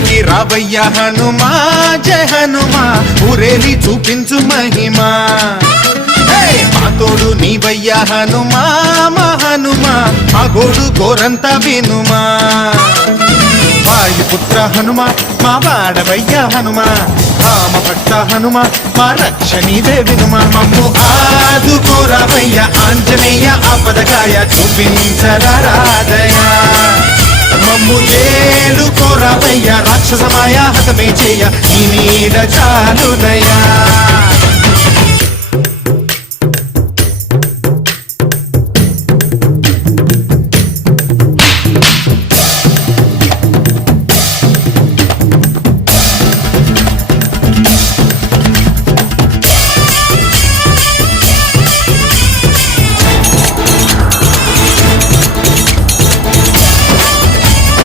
ఊరికి రావయ్య హనుమా జయ హనుమా ఊరేలి చూపించు మహిమా మా తోడు నీవయ్య హనుమా మా హనుమా మా గోడు గోరంత వినుమా వాయుపుత్ర హనుమా మా వాడవయ్య హనుమా రామభట్ట హనుమా మా రక్షణీదే వినుమా మమ్ము ఆదుకోరావయ్య ఆంజనేయ ఆపదగాయ చూపించరాదయ మమ్ము ఏలుకోరావయ్య రాక్షసమాయ హతమే చేయ ఈ నీడ చాలునయా